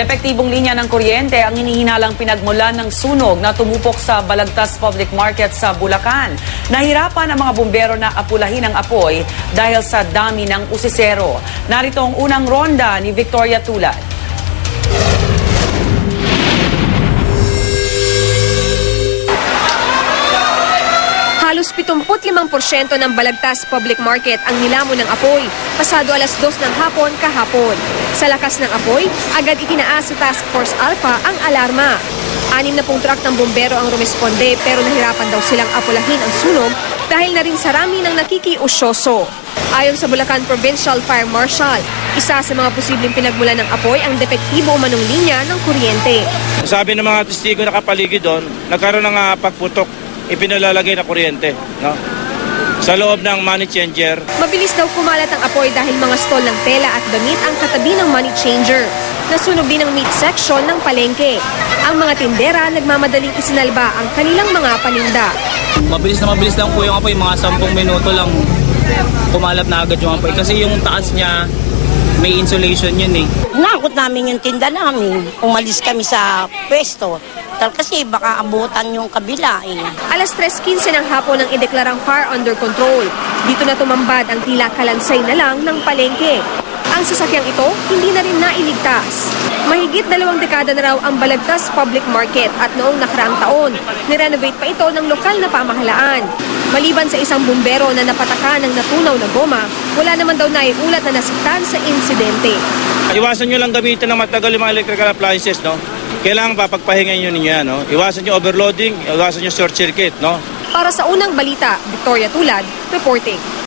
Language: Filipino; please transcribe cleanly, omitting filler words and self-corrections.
Depektibong linya ng kuryente ang hinihinalang pinagmulan ng sunog na tumupok sa Balagtas Public Market sa Bulacan. Nahirapan ang mga bumbero na apulahin ang apoy dahil sa dami ng usisero. Narito ang unang ronda ni Victoria Tulad. Halos 75% ng Balagtas Public Market ang nilamon ng apoy pasado alas 2 ng hapon kahapon. Sa lakas ng apoy, agad itinaas sa Task Force Alpha ang alarma. 60 truck ng bumbero ang rumisponde pero nahirapan daw silang apulahin ang sunog dahil na rin sa rami ng nakikiusyoso. Ayon sa Bulacan Provincial Fire Marshal, isa sa mga posibleng pinagmulan ng apoy ang depektibo umanong linya ng kuryente. Sabi ng mga testigo na kapaligid doon, nagkaroon ng pagputok, ipinalalagay na kuryente, no? Sa loob ng money changer. Mabilis daw kumalat ang apoy dahil mga stall ng tela at damit ang katabi ng money changer. Nasunog din ang meat section ng palengke. Ang mga tindera nagmamadaling isinalba ang kanilang mga paninda. Mabilis lang po yung apoy, mga 10 minuto lang kumalat na agad yung apoy. Kasi yung taas niya, may insulation yun eh. Nakot namin yung tinda namin. Umalis kami sa pwesto. Kasi baka abutan yung kabila eh. Alas 3:15 ng hapon ang ideklarang fire under control. Dito na tumambad ang tila kalansay na lang ng palengke. Ang sasakyang ito, hindi na rin nailigtas. Mahigit 2 dekada na raw ang Balagtas Public Market at noong nakaraang taon, nirenovate pa ito ng lokal na pamahalaan. Maliban sa isang bumbero na napatakan ng natunaw na goma, wala naman daw naiulat na nasaktan sa insidente. Iwasan nyo lang gamitin ng matagal yung mga electrical appliances, no? Kailangan papagpahingan nyo ninyo yan, no? Iwasan nyo overloading, iwasan nyo short circuit, no? Para sa unang balita, Victoria Tulad, reporting.